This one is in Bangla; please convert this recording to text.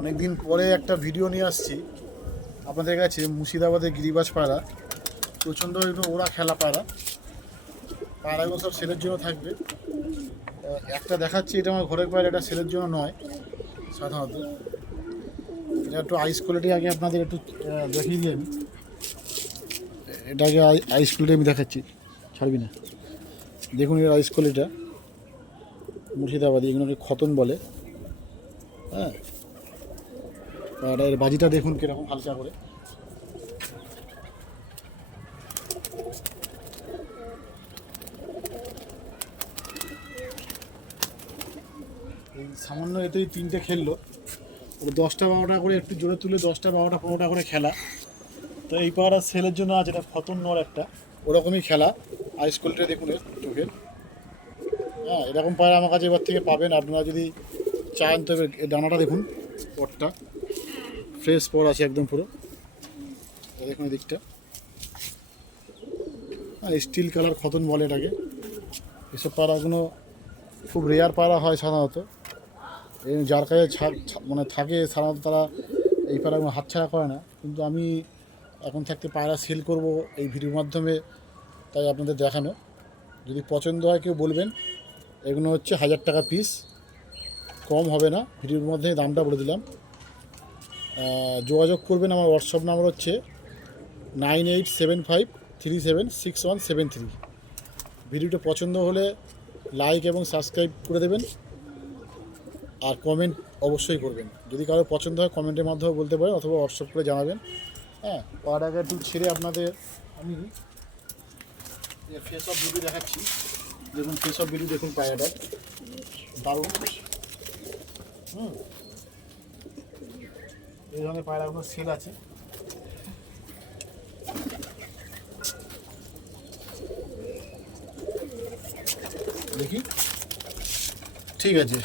অনেক দিন পরে একটা ভিডিও নিয়ে আসছি আপনাদের কাছে। মুর্শিদাবাদের গিরিবাজ পায়রা, প্রচণ্ড ওরা খেলা পায়রাগুলো সব সেলের জন্য থাকবে। একটা দেখাচ্ছি, এটা আমার ঘরের পায়রা, এটা সেলের জন্য নয় সাধারণত। এটা একটু আইস কোয়ালিটি আগে আপনাদের একটু দেখিয়ে দিই আমি। এটাকে আইস কোয়ালিটি আমি দেখাচ্ছি, ছাড়বি না। দেখুন এর আইস কোয়ালিটিটা, মুর্শিদাবাদী, এগুলোকে খতন বলে। হ্যাঁ, আর এর বাজিটা দেখুন কীরকম হালকা করে। এই সামান্য এতেই 3টে খেললো, 10টা-12টা করে, একটু জোরে তুলে 10টা-12টা-15টা করে খেলা। তো এই পায়রা সেলের জন্য আছে, এটা খতন নর একটা, ওরকমই খেলা। আইস কোয়ালিটি দেখুন এর চোখের। হ্যাঁ, এরকম পায়রা আমার কাছে এবার থেকে পাবেন আপনারা যদি চান। তবে ডানাটা দেখুন, পটটা ফ্রেশ পর আছে একদম পুরো। দেখুন এদিকটা, স্টিল কালার খতন বলে এটাকে। এসব পায়রাগুলো খুব রেয়ার পায়রা হয় সাধারণত। যার কাছে মানে থাকে সাধারণত তারা এই পায়রাগুলো হাতছাড়া করে না। কিন্তু আমি এখন থাকতে পায়রা সেল করব এই ভিডিওর মাধ্যমে, তাই আপনাদের দেখানো। যদি পছন্দ হয় কেউ বলবেন। এগুলো হচ্ছে 1000 টাকা পিস, কম হবে না। ভিডিওর মধ্যে দামটা বলে দিলাম। যোগাযোগ করবেন, আমার হোয়াটসঅ্যাপ নাম্বার হচ্ছে 9875376173। ভিডিওটা পছন্দ হলে লাইক এবং সাবস্ক্রাইব করে দেবেন, আর কমেন্ট অবশ্যই করবেন। যদি কারো পছন্দ হয় কমেন্টের মাধ্যমে বলতে পারেন, অথবা হোয়াটসঅ্যাপ করে জানাবেন। হ্যাঁ, পায়রাটা একটু ছেড়ে আপনাদের আমি ফেস অফ ভিডিও দেখাচ্ছি। দেখুন ফেস অফ ভিডিও দেখুন, পায়রাটা দারুণ। এই ধরনের পায়রাগুলো সেল আছে। দেখি, ঠিক আছে।